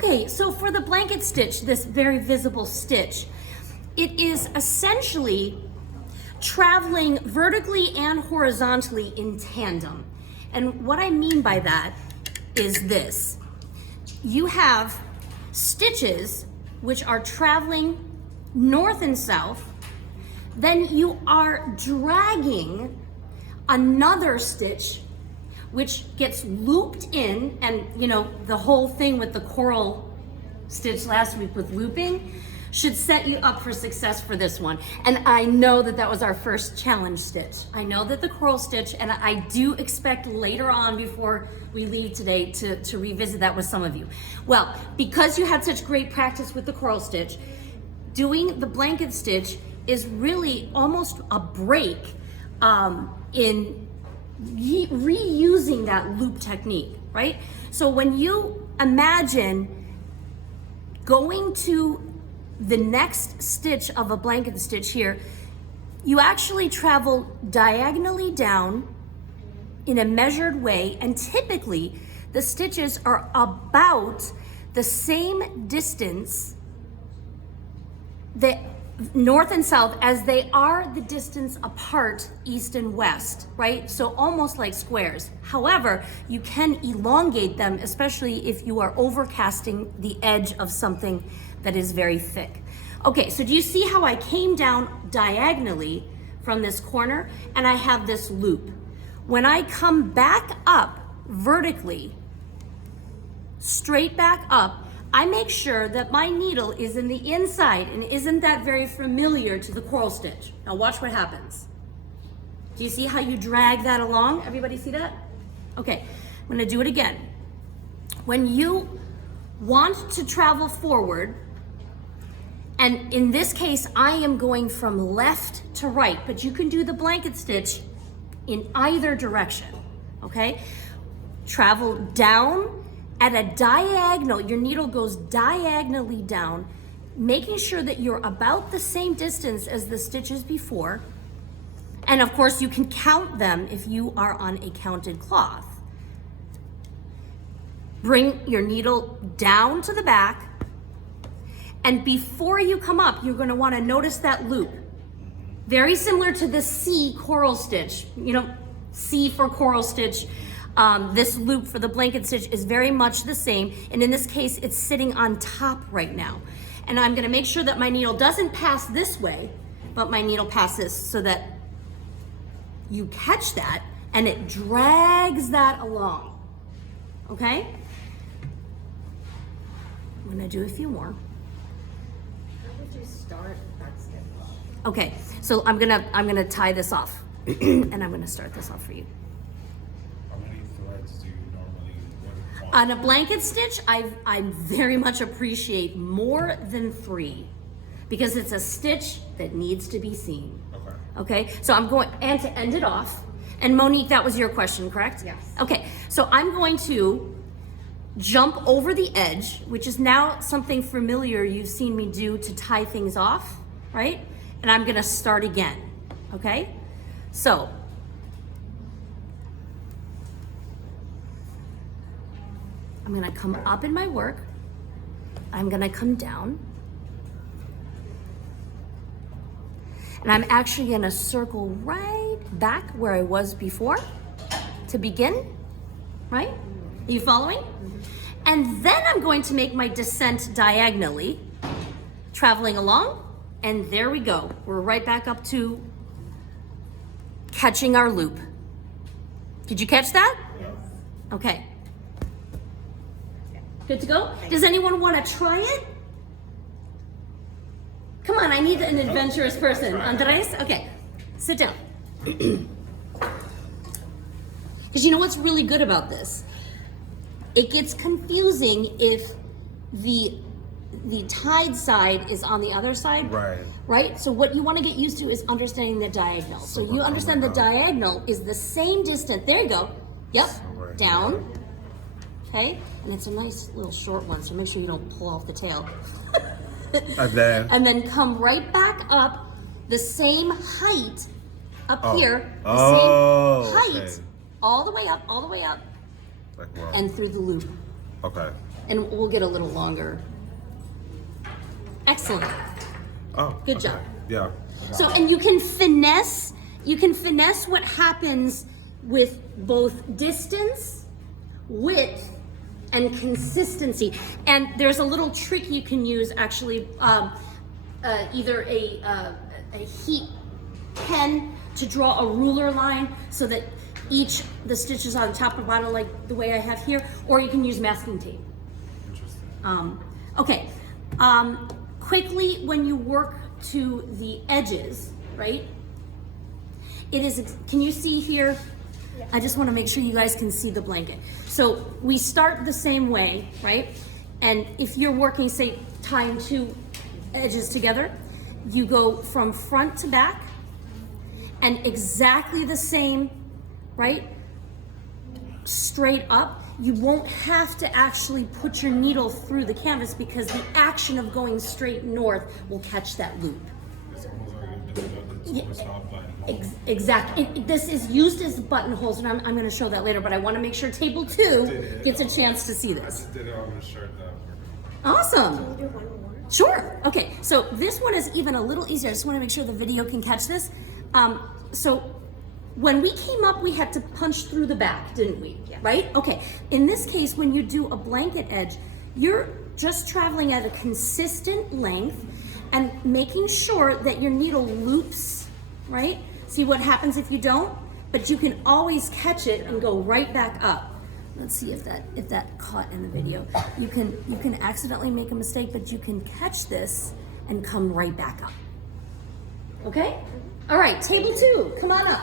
Okay, so for the blanket stitch, this very visible stitch, it is essentially traveling vertically and horizontally in tandem. And what I mean by that is this. You have stitches which are traveling north and south, then you are dragging another stitch which gets looped in, and you know, the whole thing with the coral stitch last week with looping should set you up for success for this one. And I know that that was our first challenge stitch. I know that the coral stitch, and I do expect later on before we leave today to revisit that with some of you. Well, because you had such great practice with the coral stitch, doing the blanket stitch is really almost a break in reusing that loop technique, right? So when you imagine going to the next stitch of a blanket stitch here, you actually travel diagonally down in a measured way, and typically the stitches are about the same distance, the north and south, as they are the distance apart east and west, right? So almost like squares. However, you can elongate them, especially if you are overcasting the edge of something that is very thick. Okay, so do you see how I came down diagonally from this corner and I have this loop? When I come back up vertically, straight back up, I make sure that my needle is in the inside, and isn't that very familiar to the coral stitch? Now watch what happens. Do you see how you drag that along? Everybody see that? Okay, I'm gonna do it again. When you want to travel forward, and in this case, I am going from left to right, but you can do the blanket stitch in either direction, okay? Travel down at a diagonal, your needle goes diagonally down, making sure that you're about the same distance as the stitches before. And of course, you can count them if you are on a counted cloth. Bring your needle down to the back, and before you come up, you're gonna wanna notice that loop. Very similar to the C coral stitch, you know, C for coral stitch. This loop for the blanket stitch is very much the same, and in this case, it's sitting on top right now. And I'm gonna make sure that my needle doesn't pass this way, but my needle passes so that you catch that and it drags that along, okay? I'm gonna do a few more. How would you start that stitch? Okay, so I'm gonna tie this off and I'm gonna start this off for you. On a blanket stitch, I very much appreciate more than 3 because it's a stitch that needs to be seen. Okay, so I'm going, and to end it off, and Monique, that was your question, correct? Yes. Okay, so I'm going to jump over the edge, which is now something familiar you've seen me do to tie things off, right? And I'm gonna start again, okay? So, I'm gonna come up in my work, I'm gonna come down, and I'm actually gonna circle right back where I was before to begin, right? Are you following? And then I'm going to make my descent diagonally, traveling along, and there we go. We're right back up to catching our loop. Did you catch that? Yes. Okay. Good to go? Does anyone want to try it? Come on, I need an adventurous person. Andres? Okay, sit down. Because you know what's really good about this? It gets confusing if the tied side is on the other side. Right. Right? So what you want to get used to is understanding the diagonal. So you understand the diagonal is the same distance. There you go. Yep. Down. Okay? And it's a nice little short one, so make sure you don't pull off the tail. And then come right back up the same height up here. The same height. Okay. All the way up, Like, well, and through the loop. okay. and we'll get a little longer. Excellent. Oh, Good job. Yeah. So, and you can finesse what happens with both distance, width, and consistency. And there's a little trick you can use, actually, either a heat pen to draw a ruler line so that the stitches on top and bottom, like the way I have here, or you can use masking tape. Interesting. Okay. Quickly, when you work to the edges, right? It is, can you see here? Yeah. I just want to make sure you guys can see the blanket. So we start the same way, right? And if you're working, say, tying two edges together, you go from front to back and exactly the same, right? Straight up. You won't have to actually put your needle through the canvas because the action of going straight north will catch that loop. Exactly. This is used as buttonholes, and I'm going to show that later, but I want to make sure table 2 gets a chance to see this. I did it on the shirt that. Awesome. Can we do one more? Sure. Okay, so this one is even a little easier. I just want to make sure the video can catch this. So when we came up, we had to punch through the back, didn't we? Yeah. Right? Okay. In this case, when you do a blanket edge, you're just traveling at a consistent length and making sure that your needle loops, right? See what happens if you don't? But you can always catch it and go right back up. Let's see if that caught in the video. You can accidentally make a mistake, but you can catch this and come right back up. Okay? All right, table 2, come on up.